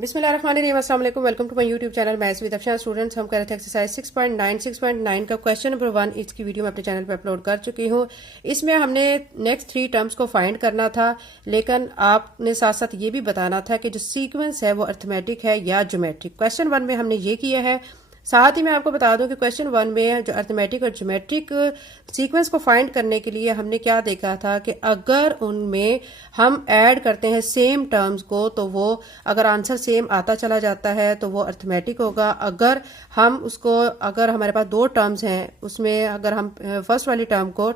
बिस्मिल्लाहिर्रहमानिर्रहीम, अस्सलाम वालेकुम। Welcome to my YouTube channel maths with Afshan. Students, हम कर रहे थे एक्सरसाइज 6.9 का क्वेश्चन नंबर 1। इसकी वीडियो मैं अपने चैनल पे अपलोड कर चुकी हूँ। इसमें हमने नेक्स्ट 3 टर्म्स को फाइंड करना था, लेकिन आपने साथ साथ ये भी बताना था कि जो सीक्वेंस है वो अर्थमेटिक है या ज्योमेट्रिक। क्वेश्चन 1 में हमने ये किया है। साथ ही मैं आपको बता दूं कि क्वेश्चन 1 में जो अर्थमेटिक और ज्योमेट्रिक सीक्वेंस को फाइंड करने के लिए हमने क्या देखा था कि अगर उनमें हम ऐड करते हैं सेम टर्म्स को, तो वो अगर आंसर सेम आता चला जाता है तो वो अर्थमेटिक होगा। अगर हमारे पास 2 टर्म्स हैं, उसमें अगर हम फर्स्ट वाली टर्म को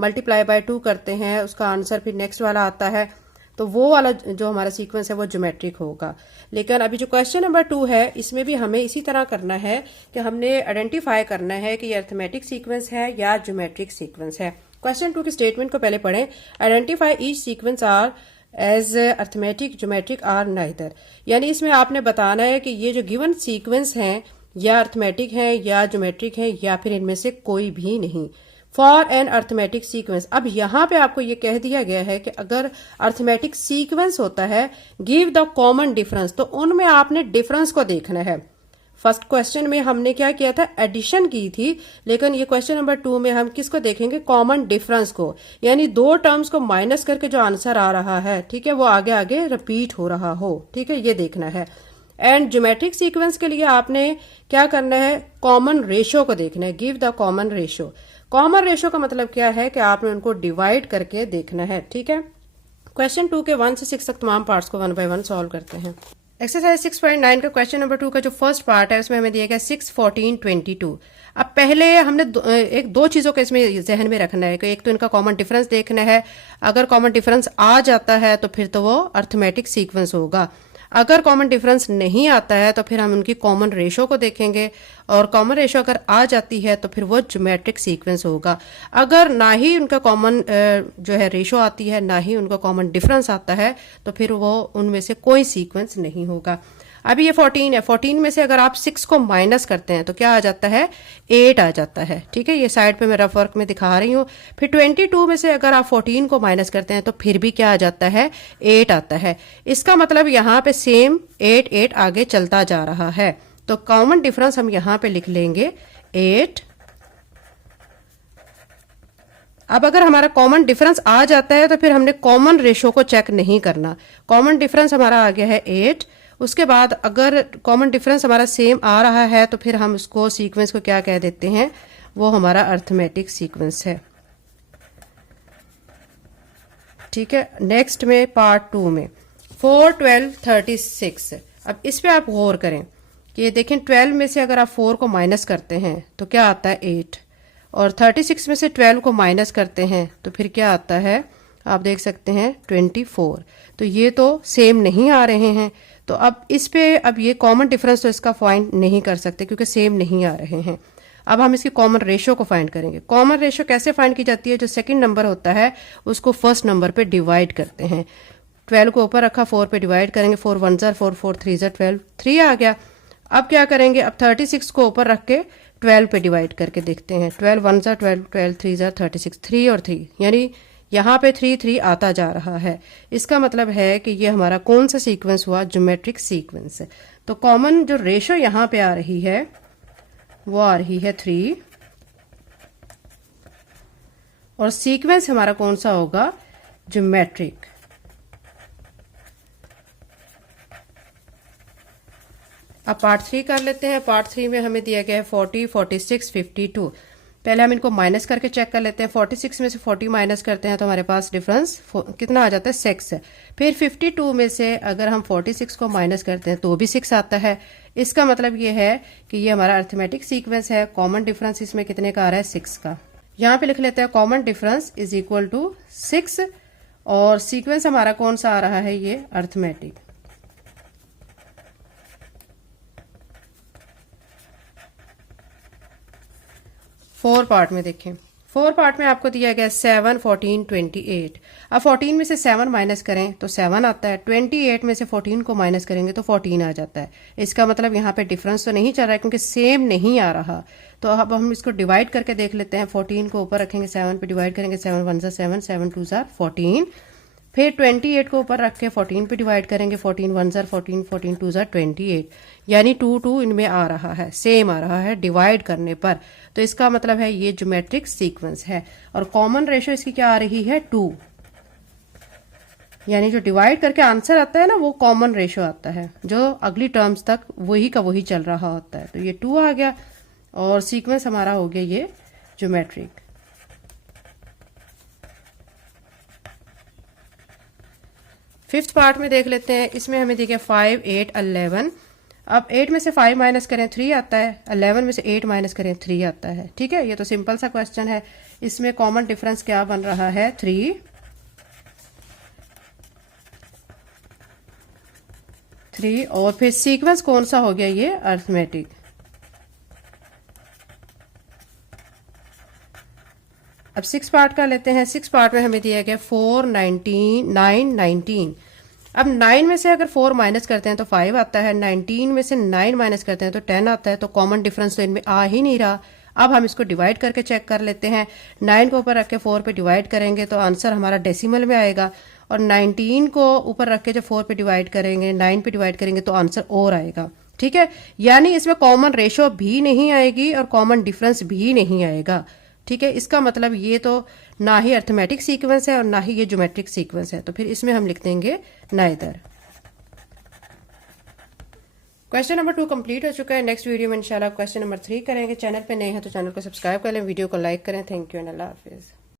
मल्टीप्लाई बाय 2 करते हैं, उसका आंसर फिर नेक्स्ट वाला आता है, तो वो वाला जो हमारा सीक्वेंस है वो ज्योमेट्रिक होगा। लेकिन अभी जो क्वेश्चन नंबर 2 है, इसमें भी हमें इसी तरह करना है कि हमने आइडेंटिफाई करना है कि ये अर्थमेटिक सीक्वेंस है या ज्योमेट्रिक सीक्वेंस है। क्वेश्चन 2 की स्टेटमेंट को पहले पढ़ें। Identify each sequence are as arithmetic, geometric or neither. यानी इसमें आपने बताना है कि ये जो गिवन सीक्वेंस हैं या अर्थमेटिक हैं या ज्योमेट्रिक हैं या फिर इनमें से कोई भी नहीं। फॉर एन अर्थमेटिक सीक्वेंस, अब यहां पे आपको ये कह दिया गया है कि अगर अर्थमेटिक सीक्वेंस होता है, गिव द कॉमन डिफरेंस, तो उनमें आपने डिफरेंस को देखना है। फर्स्ट क्वेश्चन में हमने क्या किया था, एडिशन की थी, लेकिन ये क्वेश्चन नंबर 2 में हम किसको देखेंगे, कॉमन डिफरेंस को। यानी 2 टर्म्स को माइनस करके जो आंसर आ रहा है, ठीक है, वो आगे आगे रिपीट हो रहा हो, ठीक है, ये देखना है। एंड ज्योमेट्रिक सीक्वेंस के लिए आपने क्या करना है, कॉमन रेशियो को देखना है, give the common ratio. Common ratio का मतलब क्या है कि आपने उनको डिवाइड करके देखना है, ठीक है। क्वेश्चन 2 के 1 से 6 तक तमाम पार्ट्स को 1 बाय 1 सॉल्व करते हैं। एक्सरसाइज 6.9 का क्वेश्चन नंबर 2 का जो फर्स्ट पार्ट है, उसमें हमें दिया गया 6, 14, 22। अब पहले हमने दो चीजों को इसमें जहन में रखना है कि एक तो इनका कॉमन डिफरेंस देखना है। अगर कॉमन डिफरेंस आ जाता है तो फिर तो वो अर्थमेटिक सीक्वेंस होगा। अगर कॉमन डिफरेंस नहीं आता है तो फिर हम उनकी कॉमन रेशो को देखेंगे, और कॉमन रेशो अगर आ जाती है तो फिर वो ज्योमेट्रिक सीक्वेंस होगा। अगर ना ही उनका कॉमन जो है रेशो आती है, ना ही उनका कॉमन डिफरेंस आता है, तो फिर वो उनमें से कोई सीक्वेंस नहीं होगा। अभी ये 14 है, 14 में से अगर आप 6 को माइनस करते हैं तो क्या आ जाता है, 8 आ जाता है, ठीक है। ये साइड पे मैं रफ वर्क में दिखा रही हूँ। फिर 22 में से अगर आप 14 को माइनस करते हैं तो फिर भी क्या आ जाता है, 8 आता है। इसका मतलब यहाँ पे सेम 8 8 आगे चलता जा रहा है, तो कॉमन डिफरेंस हम यहाँ पे लिख लेंगे 8। अब अगर हमारा कॉमन डिफरेंस आ जाता है तो फिर हमने कॉमन रेशो को चेक नहीं करना। कॉमन डिफरेंस हमारा आ गया है 8। उसके बाद अगर कॉमन डिफरेंस हमारा सेम आ रहा है तो फिर हम उसको सीक्वेंस को क्या कह देते हैं, वो हमारा अर्थमेटिक सीक्वेंस है, ठीक है। नेक्स्ट में पार्ट 2 में 4, 12, 36। अब इस पे आप गौर करें कि ये देखें, 12 में से अगर आप 4 को माइनस करते हैं तो क्या आता है, 8, और 36 में से 12 को माइनस करते हैं तो फिर क्या आता है, आप देख सकते हैं 24। तो ये तो सेम नहीं आ रहे हैं, तो अब इस पे अब ये कॉमन डिफरेंस तो इसका फाइंड नहीं कर सकते क्योंकि सेम नहीं आ रहे हैं। अब हम इसकी कॉमन रेशियो को फाइंड करेंगे। कॉमन रेशियो कैसे फाइंड की जाती है, जो सेकंड नंबर होता है उसको फर्स्ट नंबर पे डिवाइड करते हैं। 12 को ऊपर रखा, 4 पे डिवाइड करेंगे, 4 1 ज़ा 4, 4 3 ज़ा 12, 3 आ गया। अब क्या करेंगे, अब 36 को ऊपर रख के 12 पे डिवाइड करके देखते हैं। 12 1 ज़ा 12, 12 3 ज़ा 36, 3 और 3, यानी यहाँ पे 3 3 आता जा रहा है। इसका मतलब है कि ये हमारा कौन सा सीक्वेंस हुआ, ज्योमेट्रिक सीक्वेंस। तो कॉमन जो रेशो यहाँ पे आ रही है वो आ रही है 3, और सीक्वेंस हमारा कौन सा होगा, ज्योमेट्रिक। अब पार्ट 3 कर लेते हैं। पार्ट 3 में हमें दिया गया है 40, 46, 52। पहले हम इनको माइनस करके चेक कर लेते हैं। 46 में से 40 माइनस करते हैं तो हमारे पास डिफरेंस कितना आ जाता है, 6 है। फिर 52 में से अगर हम 46 को माइनस करते हैं तो भी 6 आता है। इसका मतलब ये है कि ये हमारा अर्थमेटिक सीक्वेंस है। कॉमन डिफरेंस इसमें कितने का आ रहा है, 6 का। यहाँ पे लिख लेते हैं common difference is equal to 6, और सीक्वेंस हमारा कौन सा आ रहा है, ये अर्थमेटिक। फोर पार्ट में देखें। 4 पार्ट में आपको दिया गया 7, 14, 28। अब 14 में से 7 माइनस करें तो 7 आता है। 28 में से 14 को माइनस करेंगे तो 14 आ जाता है। इसका मतलब यहाँ पे डिफरेंस तो नहीं चल रहा है क्योंकि सेम नहीं आ रहा। तो अब हम इसको डिवाइड करके देख लेते हैं। 14 को ऊपर रखेंगे, 7 पे डिवाइड करेंगे, 7 1 ज़ा 7, 7 2 ज़ा 14। फिर 28 को ऊपर रख के 14 पे डिवाइड करेंगे, 14 1 ज़र 14, 14 2 ज़र 28, यानी 2 2 इनमें आ रहा है, सेम आ रहा है डिवाइड करने पर। तो इसका मतलब है ये ज्योमेट्रिक सीक्वेंस है। और कॉमन रेशो इसकी क्या आ रही है, 2, यानी जो डिवाइड करके आंसर आता है ना वो कॉमन रेशो आता है, जो अगली टर्म्स तक वही का वही चल रहा होता है। तो ये 2 आ गया और सीक्वेंस हमारा हो गया ये ज्योमेट्रिक। फिफ्थ पार्ट में देख लेते हैं। इसमें हमें देखिए 5 8 11। अब 8 में से 5 माइनस करें 3 आता है, 11 में से 8 माइनस करें 3 आता है। ठीक है, ये तो सिंपल सा क्वेश्चन है। इसमें कॉमन डिफरेंस क्या बन रहा है, 3 और फिर सीक्वेंस कौन सा हो गया, ये अर्थमेटिक। अब 6 पार्ट का लेते हैं। 6 पार्ट में हमें दिया गया 4 19 9 19। अब 9 में से अगर 4 माइनस करते हैं तो 5 आता है, 19 में से 9 माइनस करते हैं तो 10 आता है। तो कॉमन डिफरेंस तो इनमें आ ही नहीं रहा। अब हम इसको डिवाइड करके चेक कर लेते हैं। 9 को ऊपर रख के 4 पे डिवाइड करेंगे तो आंसर हमारा डेसिमल में आएगा, और 19 को ऊपर रख के जब 4 पे डिवाइड करेंगे, 9 पे डिवाइड करेंगे तो आंसर और आएगा। ठीक है, यानी इसमें कॉमन रेशो भी नहीं आएगी और कॉमन डिफरेंस भी नहीं आएगा। ठीक है, इसका मतलब ये तो ना ही अर्थमेटिक सीक्वेंस है और ना ही ये ज्योमेट्रिक सीक्वेंस है। तो फिर इसमें हम लिख देंगे नाइदर। क्वेश्चन नंबर 2 कंप्लीट हो चुका है। नेक्स्ट वीडियो में इंशाल्लाह क्वेश्चन नंबर 3 करेंगे। चैनल पे नए हैं तो चैनल को सब्सक्राइब कर लें, वीडियो को लाइक करें। Thank you and Allah Hafiz.